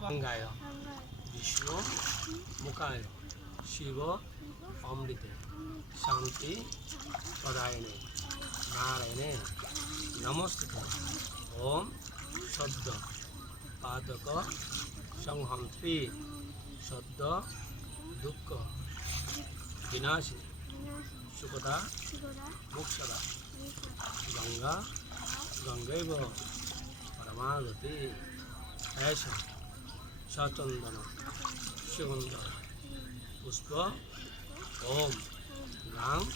গঙ্গায় বিষ্ণু মুখায় শিব অমৃতে শান্তি পদায়নে নারায়ণে নমস্তুতে ওম সদ্য পাদক সংহন্ত্রী সদ্য দুঃখ বিনাশী সুখদা মোক্ষদা গঙ্গা গঙ্গৈব পরমাগতি ऐसा सचंदन सुगंध पुष्प ओम गांग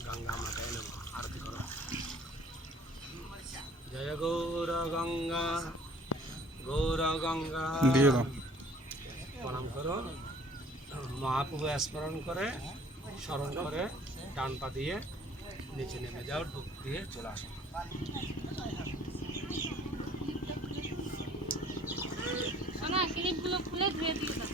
गंगा माता नमः आरती करो जय गौर गंगा प्रणाम करो महाप्रभु स्मरण करे स्मरण करे डान पा दिए नीचे नेमे जाओ डुब दिए चले आसो না ক্লিপগুলো খুলে ধুয়ে দিয়ে দাও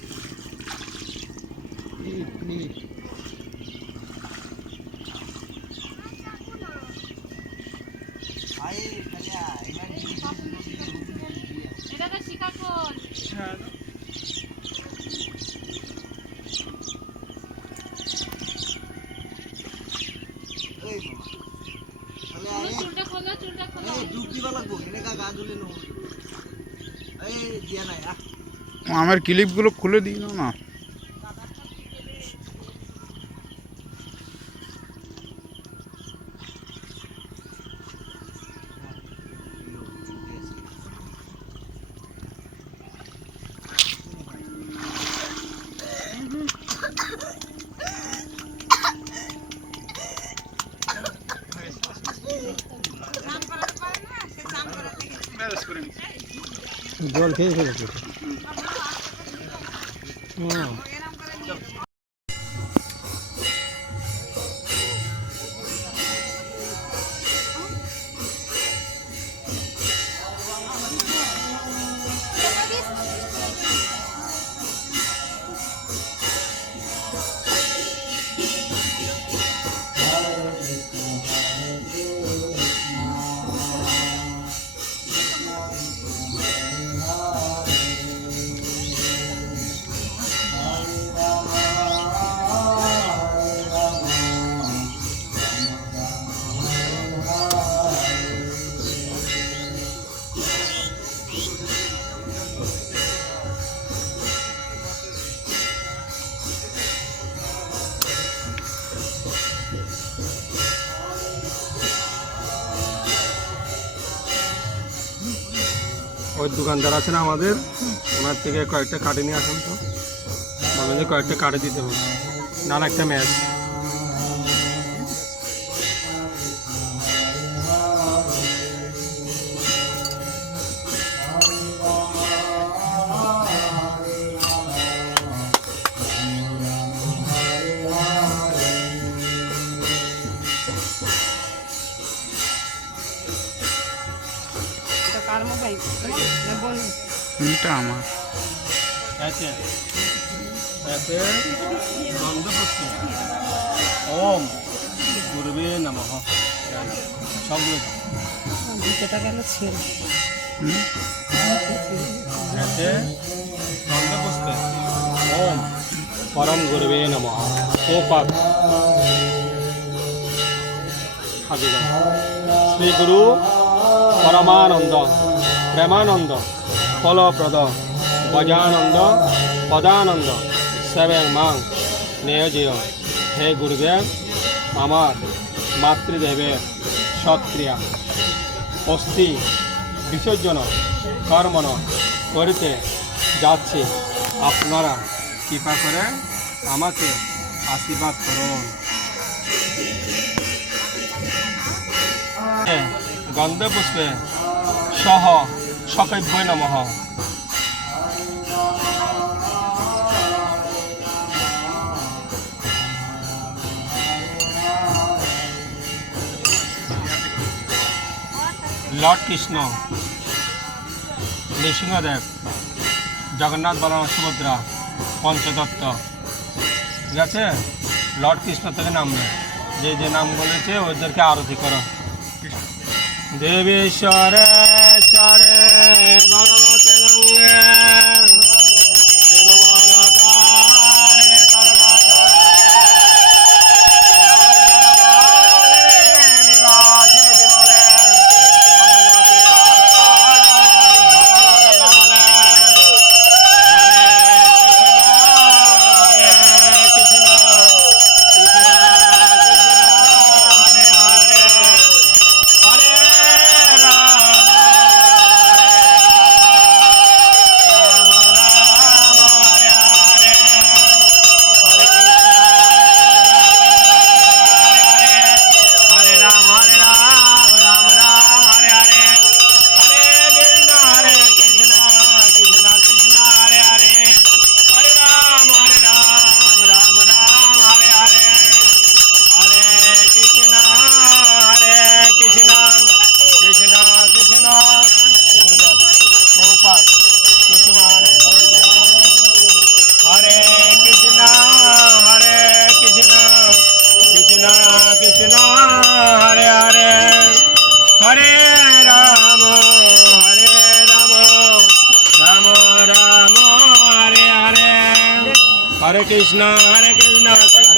এটাকে শিকা কোন চুলটা খোলো ডুব দিবা লাগবো এনেকা গা ধুলে নহব এই দিয়া নাই আমার ক্লিপগুলো খুলে দিই না জল খেয়ে ফেলেছে ওই দোকানদার আছে না আমাদের ওনার থেকে কয়েকটা কাটে নিয়ে আসুন তো আমাদের কয়েকটা কাটে দিতে হবে না একটা ম্যাচ এটা আমার ऐसे ऐसे गंध पुष्प ओम गुरुवे नमः सब ऐसे गंध पुष्प ओम परम गुरुवे नमः ओपाक श्री गुरु परमानंद प्रेमानंद फलप्रद गजानंद पदानंद सेवें मांग नेयजिय हे गुरुदेव आमार मातृदेवेर सत्क्रिया अस्थि विसर्जन कर्मण करते जाच्छी आपनारा कृपा करे आमाके आशीर्वाद करुन गंधे पुष्पे सह सकैभ्य नमः लॉर्ड कृष्ण नृसिंहदेव जगन्नाथ बलराम सुभद्रा पंचदत्त ठीक है लॉर्ड कृष्ण तक नाम जे जे नाम बोले ओदेरके आरती करो देवेश्वरे भगवते गंगे হরে কৃষ্ণ কৃষ্ণ হরে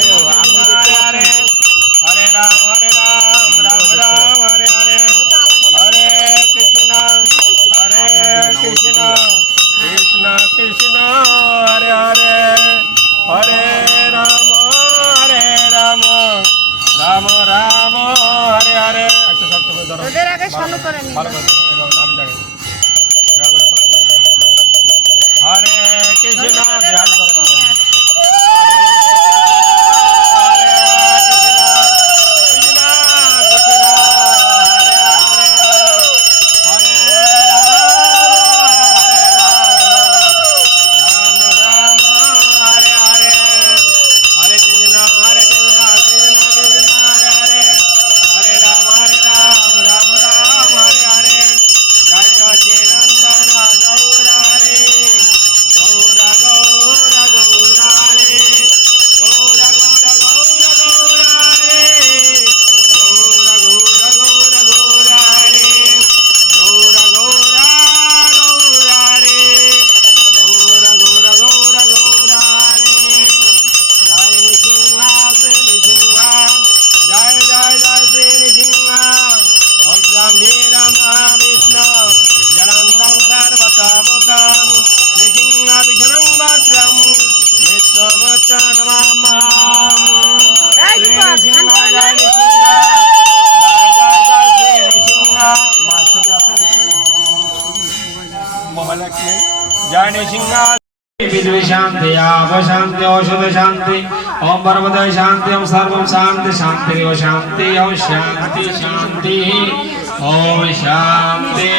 হরে রাম রাম রাম হরে হরে হরে কৃষ্ণ কৃষ্ণ কৃষ্ণ হরে হরে হরে রাম রাম রাম রাম হরে হরে একটু শক্ত করে ধরো ওদের আগে চালু করে নিন ভালো করে ধরো, এভাবে আমি দেখে এভাবে শক্ত করে ধরো। হরে কৃষ্ণ হরে হরে ধরো, ধরো। जय नृसिंहा विद्वे शांति आप शांति औषध शांति ओम परमदय शांति ओम सर्वम शांति शांति ओ शांति ओम शांति शांति ओम शांति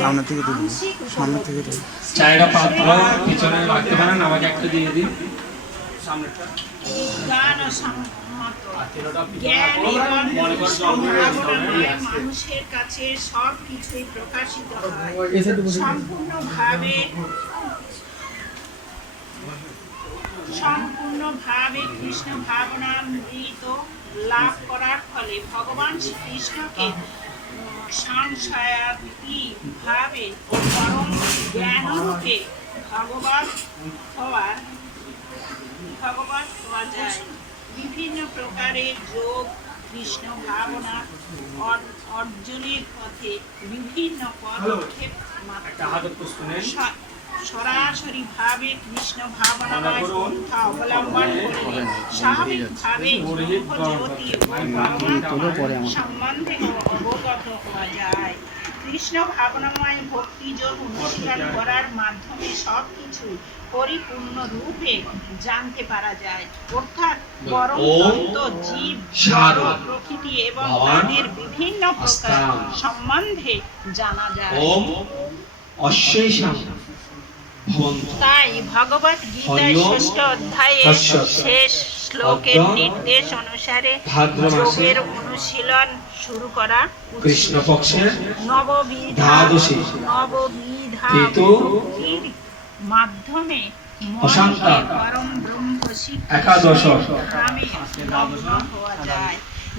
সামনে থেকে তুলি সামনে থেকে তুলি চাইটা পাত্র পিছনে রাখতে পারেন আমাকে একটা দিয়ে দিন সামনেটা মানুষের কাছে সব কিছুই প্রকাশিত হয় সম্পূর্ণভাবে কৃষ্ণ ভাবনামৃত লাভ করার ফলে ভগবান শ্রীকৃষ্ণকে সংশয়াতীত ভাবে পরম জ্ঞানরূপে ভগবান হওয়া যায়। বিভিন্ন প্রকারের যোগ কৃষ্ণ ভাবনা অর্জনের পথে বিভিন্ন পদক্ষেপ সরাসরি ভাবে কৃষ্ণ ভাবনাময় পন্থা অবলম্বন করলে স্বাভাবিকভাবে জ্যোতি সম্বন্ধে অবগত হওয়া যায়। কৃষ্ণ ভাবনাময় ভক্তিযোগ অনুশীলন করার মাধ্যমে সবকিছু পরিপূর্ণ রূপে জানতে পারা যায়, অর্থাৎ পরম তত্ত্ব, জীব, জড় প্রকৃতি এবং তাদের বিভিন্ন প্রকার সম্বন্ধে জানা যায়। তাই ভগবত গীতায় ৬ষ্ঠ অধ্যায়ের শেষ শ্লোকের নির্দেশ অনুসারে যোগের অনুশীলন শুরু করা কৃষ্ণপক্ষের নববিধা মাধ্যমে অশান্তা পরম ব্রহ্ম একাদশ নামে মগ্ন হওয়া যায়,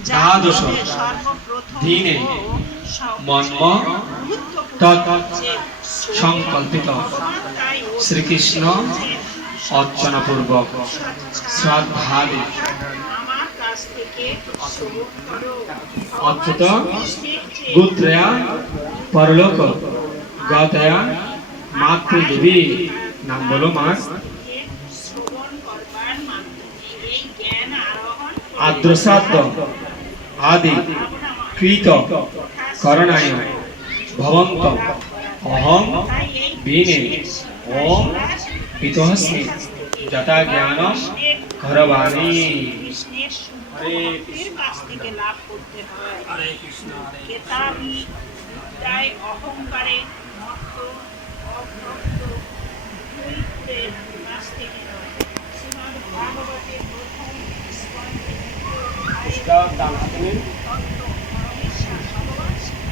দ্বাদশ সর্বপ্রথম দিনে মন্ম সংকল্পিত শ্রীকৃষ্ণ অর্চনাপূর্বক শ্রদ্ধাদি আমার কাছ থেকে অচ্যুত গোত্রয়া পরলোক গতয়া মাতৃদেবী নাম বলো মা শ্রবণ করবার মাধ্যমে এই জ্ঞান আরোহণ আদ্রসাদ্য আদি কৃত করণায় ভবন্ত অহং বিনে ওম পিতোহস্মি যথা জ্ঞান করবাণী কৃষ্ণের শুদ্ধ ভক্তের কাছ থেকে লাভ করতে হয়। কেতাবি বিদ্যায় অহংকারে মত্ত অভ্রক্ত দুইয়ের কাছ থেকে হয়। শ্রীমদ্ ভাগবতের প্রথম স্কন্ধে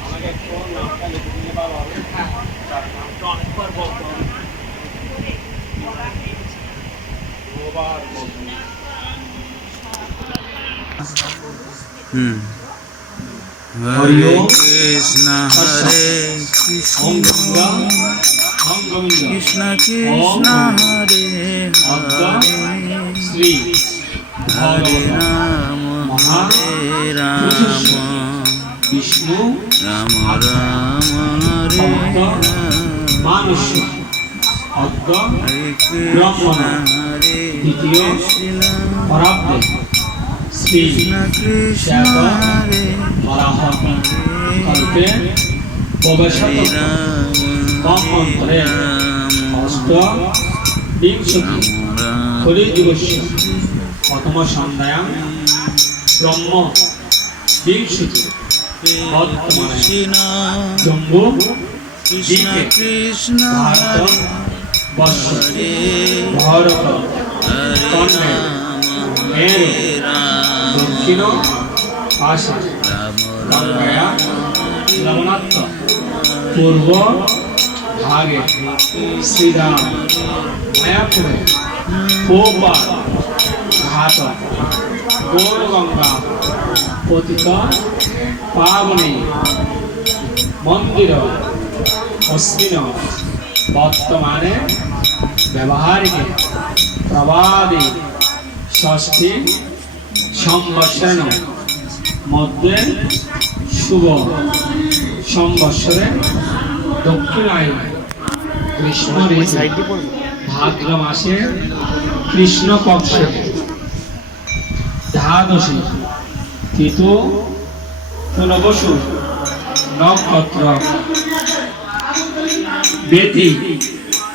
আমাকে কোন নামটা লিখে দিলে ভালো হবে অনেকবার বলতে হবে হরি ওম কৃষ্ণ হরে ওম কৃষ্ণ গঙ্গা ওম গোবিন্দ কৃষ্ণ কৃষ্ণ হরে অদ্য হরে শ্রী হরে ভগবত রাম হরে রাম বিষ্ণু রাম রাম হরে অদ্য রাম মানুষ অদ্য হরে কৃষ্ণ ব্রহ্মণ হরে দ্বিতীয় কৃষ্ণ পরাব্দে শ্রী কৃষ্ণ কৃষ্ণ শ্যাত হরে বরাহ কল্পে প্রবেশত কমন্ত্রে অষ্ট বিংশতি কলিযুগস্য প্রথম সন্ধ্যায়াম ব্রহ্ম বিংশতি বর্তমানে জম্বু কৃষ্ণ দ্বীপে কৃষ্ণ ভারত বর্ষ হরে ভারত হরে কর্ণে রাম মেরু রাম দক্ষিণ পাশে রাম গঙ্গায়া লবণাত্ম পূর্ব ভাগে শ্রীরাম মায়াপুরে গোপাল ঘাট গৌরগঙ্গা পতিত পাবনী মন্দির অশ্বিন বর্তমানে ব্যবহারিকে প্রবাদী ষষ্ঠী সংবৎসর মধ্যে শুভ সংবৎসরে দক্ষিণায়ন গ্রীষ্ম ঋতু ভাদ্র মাসে কৃষ্ণপক্ষে দ্বাদশী তিথি পুনবসু নক্ষত্র বেতি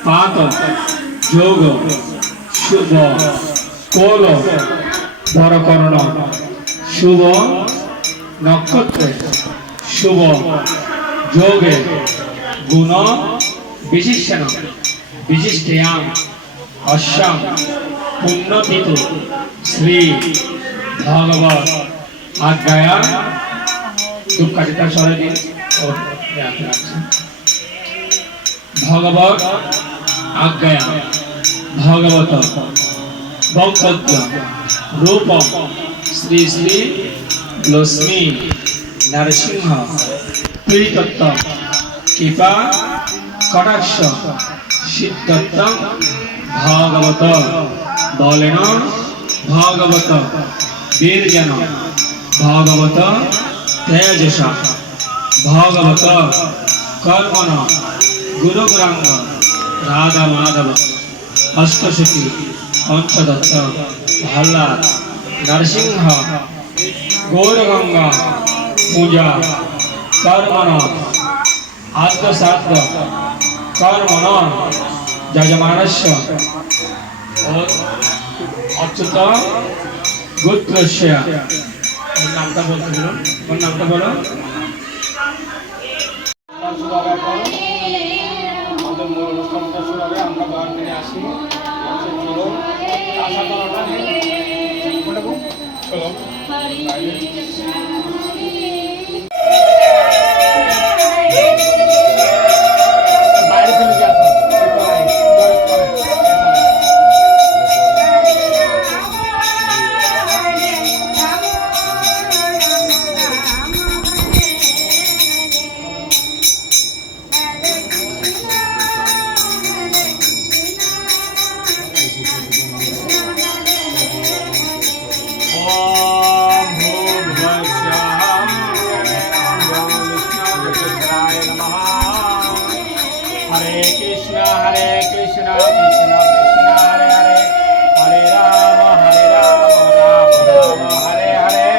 পাত যোগ শুভ কোল বরকর্ণ শুভ নক্ষত্রে শুভ যোগে গুণ বিশিষ্যণ বিশিষ্টয়াম অশ্যাম পুণ্যতিথু শ্রী ভগবত আজ্ঞায়া দুঃখাচিতা সরে দিন ভগবত আজ্ঞায়া ভগবত বংশোদ্য রূপ শ্রী শ্রী লক্ষ্মী নরসিংহ পীড়িতত্ব কৃপা কটাক্ষ সিদ্ধত্ব ভাগবত বলেন ভাগবত বীরজন ভাগবত তেজস ভাগবত কর্মণ গুরুগুরাঙ্গ রাধা মাধব অষ্টশতী পঞ্চদত্ত প্রহ্লাদ নরসিংহ গৌরগঙ্গা পূজা কর্মণ আদ্যসাধ্য কর্মণ যজমানস্য অচ্যুত গোত্রস্য ওর নামটা বলতে বলুন ওর নামটা বলো আমাদের মূল অনুষ্ঠানটা শুরু হবে আমরা বার করে আসি চলো আশা করাটা নেই চলো বাইরে চলে যাচ্ছ हरे कृष्ण कृष्ण कृष्ण हरे हरे हरे राम राम राम हरे हरे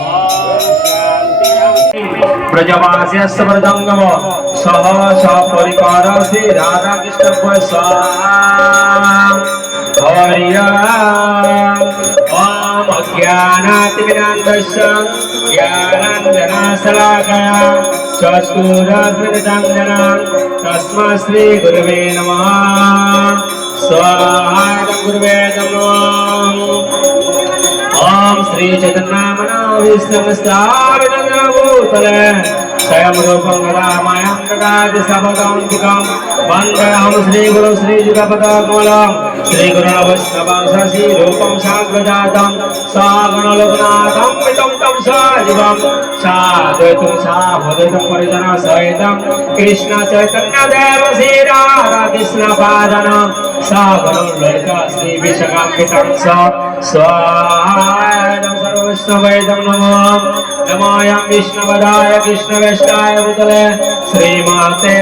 ओम शांति ब्रजवास्य मृदंगम सह सपरिकर श्री राधा कृष्ण हरि ओम अज्ञानातिमिनान्तस्य ज्ञानाञ्जनशलाकया चक्षुरुन्मिलितं येन तस्मै श्री गुरवे नमः स्वाहा गुरवे नमः ओम श्री चैतन्यमनोभीष्टमस्ताविदभूतले स्वयं रूपं रामायं ददाति सबदान्तिकं वन्देऽहं श्री गुरु श्री जुगपदकमलं श्री गुरु वैष्णवांसी रूपम साग्रजातम सागण लोकनाथम पितम तम सजीवम साद्वैतम सावधैतम परिजन सहितम कृष्ण चैतन्य देव श्री राधा कृष्ण पादन सागण ललिता श्री विशाखान्वितं स्वाहायं सर्ववैष्णवैदं नमो नमायं विष्णुपदाय कृष्णवेष्टाय भूतले श्रीमते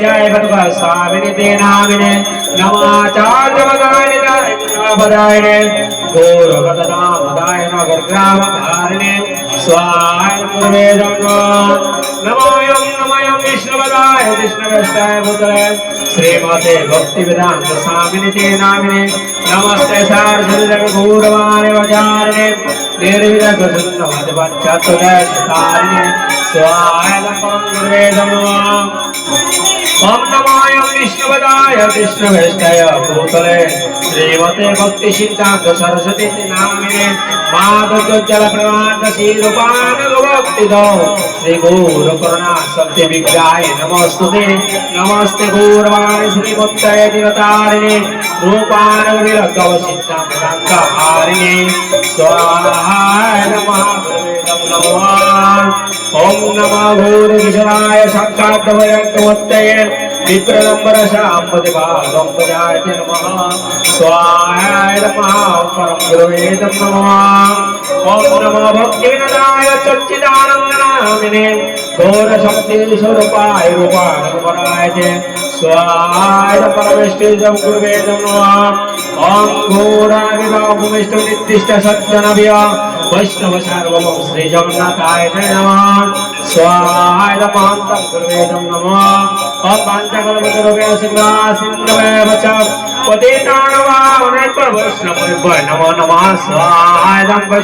जय भगवत स्वामिनि ते नामिने नमाचार्य पदायिने गौरवदामदाय नगरग्राम धारिणे स्वाहाय गुरुवेदं नमोऽयं नमोऽयं विष्णुपदाय कृष्णवेष्टाय भूतले श्रीमते भक्तिवेदांत स्वामिनि ते नामिने नमस्ते सारस्वती गौरवाणी वचारिणे निर्विघ्न चतुर्दशतारिणे स्वाहाय गुरुवेदं ओम नमोऽयं विष्णुपदाय कृष्णवेष्टाय भूतले श्रीमते भक्ति सिद्धांत सरस्वती नामिने माधुर्यजल प्रणाम शीलपान भक्तिदो श्री गौर करुणा शक्ति विग्रहाय नमोस्तुते नमस्ते गौरवाणी श्रीमत्तये दिवतारिणे रूपान विरक्तव सिद्धांत हारिणे स्वाहाय नमः ओम नमः गौर विष्णाय साक्षात् भगवते विप्रलंबर शांपति भागम प्रजायते नमः स्वाहाय नमः परम गुरुवे नमः ओम नमः भक्तिविनदाय सच्चिदानंद नामिने गौर शक्ति स्वरूपाय रूपाय वरायते स्वाहाय परमेष्ठिजं गुरुवे नमः ओम घोराविदाभूमिष्ठो नित्तिष्ठ सज्जनभ्य वैष्णव सार्वभौम श्री जगन्नाथाय नमः स्वाहाय नमः गुरुवे नमः ओम पांचकल्पतरुभ्यो सिंहासिंहमेव च पतितानां पावनेभ्यो वैष्णवेभ्यो नमो नमः स्वाहाय नमः।